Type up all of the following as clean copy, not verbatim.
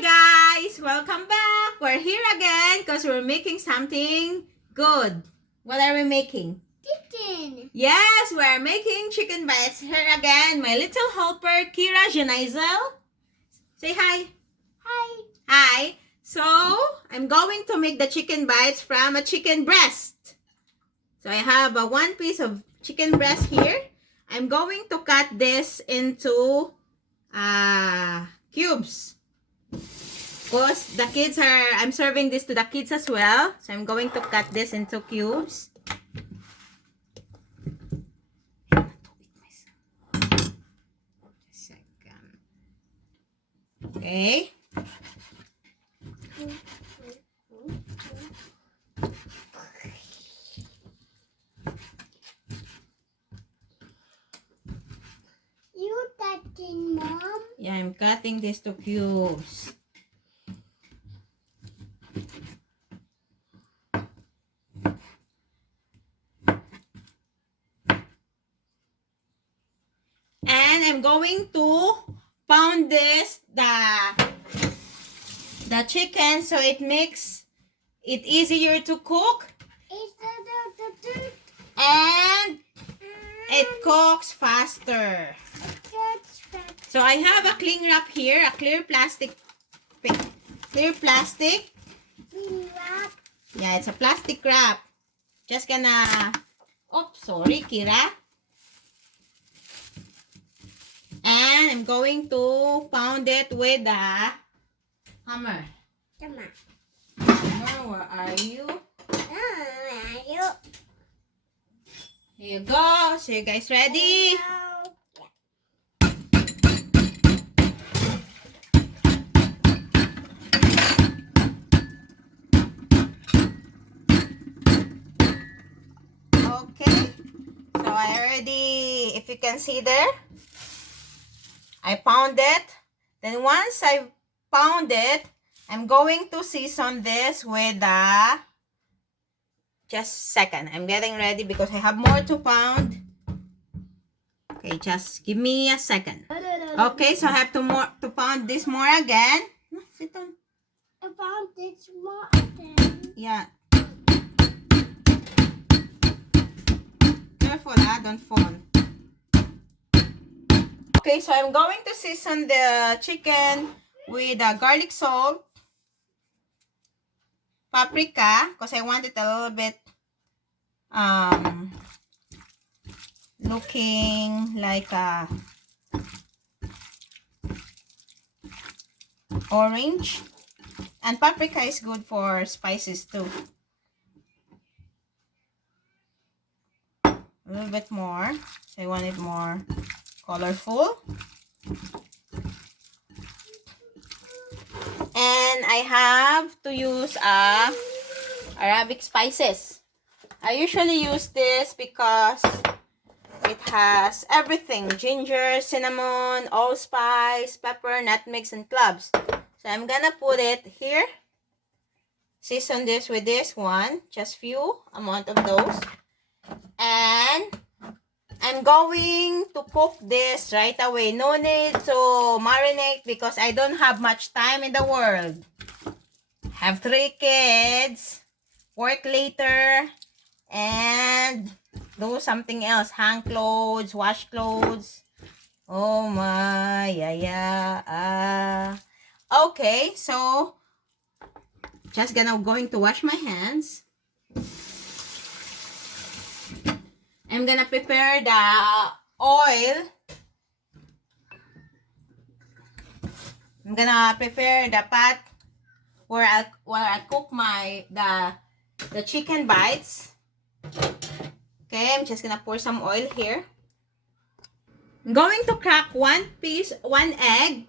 guys! Welcome back! We're here again because we're making something good. What are we making? Chicken. Yes, we're making chicken bites. Here again, my little helper, Kira Janizel. Say hi. Hi. Hi. So, I'm going to make the chicken bites from a chicken breast. So, I have one piece of chicken breast here. I'm going to cut this into cubes. Because the kids I'm serving this to the kids as well. So, I'm going to cut this into cubes. Okay. You cutting, Mom? Yeah, I'm cutting this to cubes. And I'm going to pound this, the chicken, so it makes it easier to cook. And it cooks faster. So I have a cling wrap here, a clear plastic. Yeah, it's a plastic wrap. Just gonna, oops, sorry, Kira. And I'm going to pound it with the hammer. Hammer, where are you? Here you go. So you guys ready? Okay. So I already, if you can see there, I pound it. Then once I pound it, I'm going to season this with the, just a second. I'm getting ready because I have more to pound. Okay, just give me a second. Okay, so I have to pound this more again. No, sit down. I found this more again. Yeah. Careful, don't fall. Okay, so I'm going to season the chicken with garlic salt, paprika, because I want it a little bit looking like a orange. And paprika is good for spices too. A little bit more. So I want it more colorful. And I have to use Arabic spices. I usually use this because it has everything: ginger, cinnamon, allspice, pepper, nutmegs, and cloves. So I'm gonna put it here. Season this with this one, just few amount of those. And I'm going to cook this right away. No need to marinate because I don't have much time in the world. Have 3 kids, work later, and do something else. Hang clothes, wash clothes. Oh my, yeah. Okay, so just going to wash my hands. I'm gonna prepare the oil. I'm gonna prepare the pot where I cook the chicken bites. Okay, I'm just gonna pour some oil here. I'm going to crack one egg.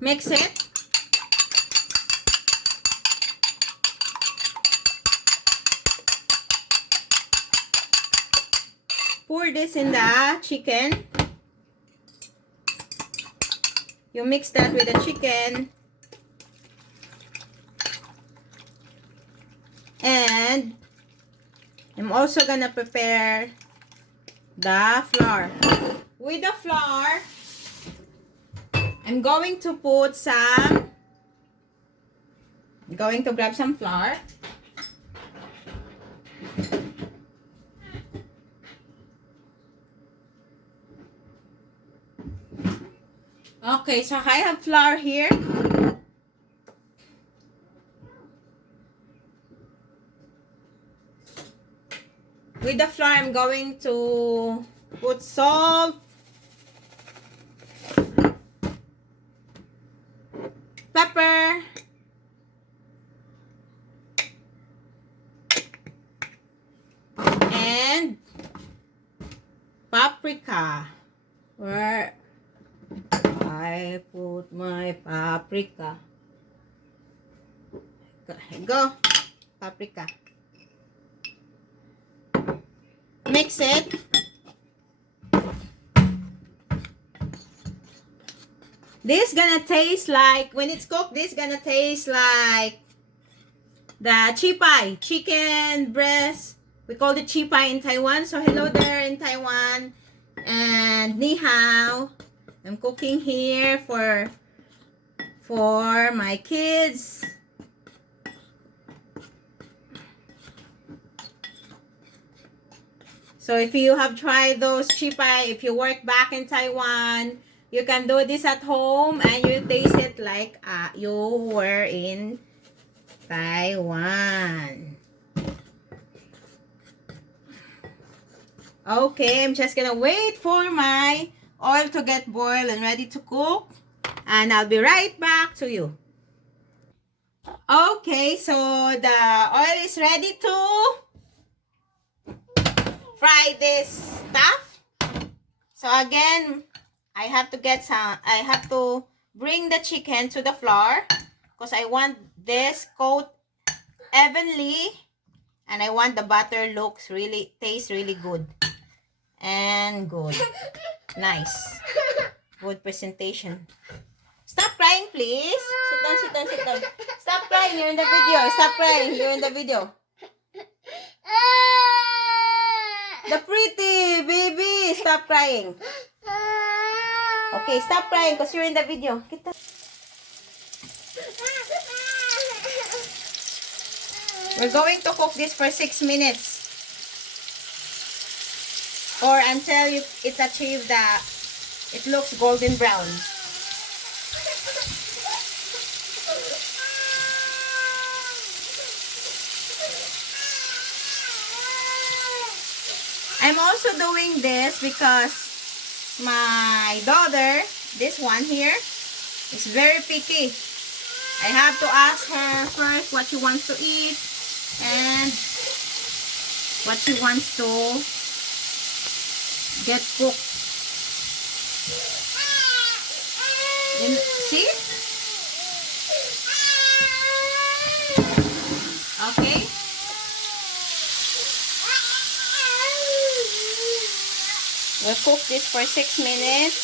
Mix it. Pour this in the chicken. You mix that with the chicken. And I'm also gonna prepare the flour. With the flour, I'm going to put some, I'm going to grab some flour. Okay, so I have flour here. With the flour, I'm going to put salt, pepper, and paprika. Where I put my paprika. Go, paprika. Mix it. This gonna taste like, when it's cooked, this gonna taste like the chipay, chicken breast. We call it chipay in Taiwan. So hello there in Taiwan. And ni hao. I'm cooking here for my kids. So if you have tried those chipay, if you work back in Taiwan, you can do this at home and you taste it like you were in Taiwan. Okay, I'm just gonna wait for my oil to get boiled and ready to cook. And I'll be right back to you. Okay, so the oil is ready to fry this stuff. So again, I have to bring the chicken to the flour because I want this coat evenly and I want the butter tastes really good and good. Nice. Good presentation. Stop crying, please. Sit down, sit down, sit down. Stop crying. You're in the video. Stop crying. You're in the video. The pretty baby. Stop crying. Okay, stop crying because you're in the video. Get that. We're going to cook this for 6 minutes. Or until it achieves it looks golden brown. I'm also doing this because my daughter, this one here, is very picky. I have to ask her first what she wants to eat and what she wants to get cooked. See? Okay. We'll cook this for 6 minutes.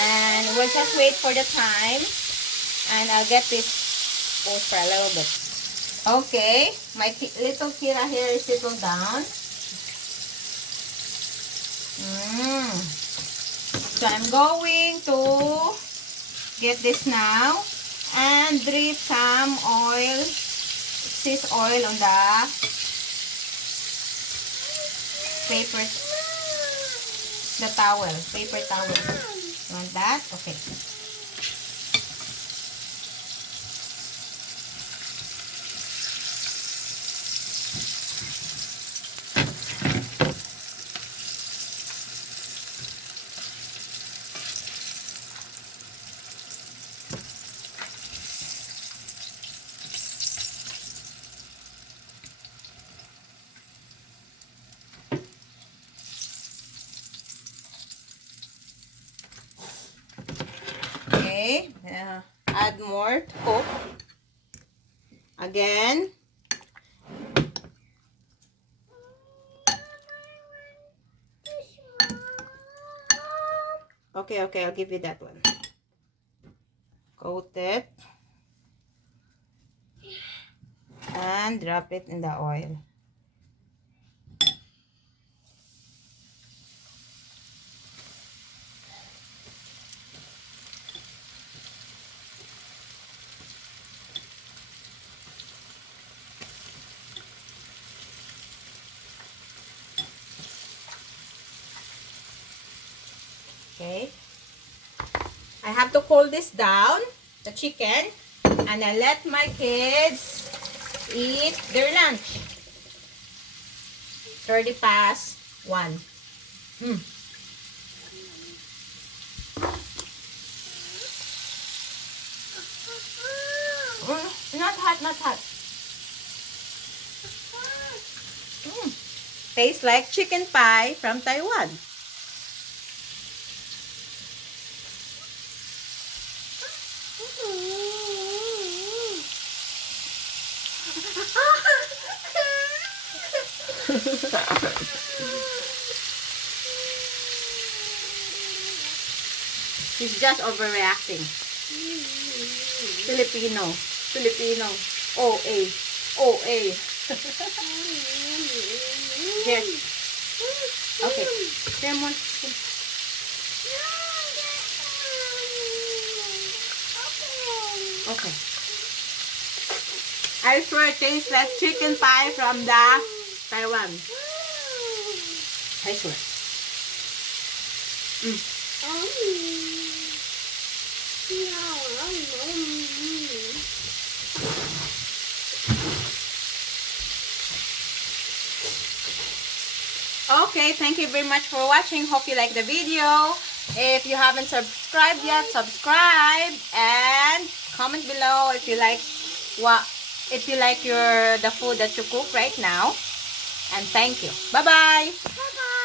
And we'll just wait for the time. And I'll get this cooked for a little bit. Okay, my little Kira here is settled down. So I'm going to get this now and drip some oil, excess oil on the paper towel. You want that? Okay. Okay, add more to cook. Again. Okay, I'll give you that one. Coat it. And drop it in the oil. Okay. I have to cool this down, the chicken, and I let my kids eat their lunch. 30 past 1. Mm. Not hot, not hot. Tastes like chicken pie from Taiwan. She's just overreacting. Filipino. OA. OA. Here. Okay. Lemon. Okay. I swear it tastes like chicken pie from the Taiwan. I swear. Okay, thank you very much for watching. Hope you like the video. If you haven't subscribed yet, subscribe and comment below if you like the food that you cook right now. And thank you. Bye-bye. Bye-bye.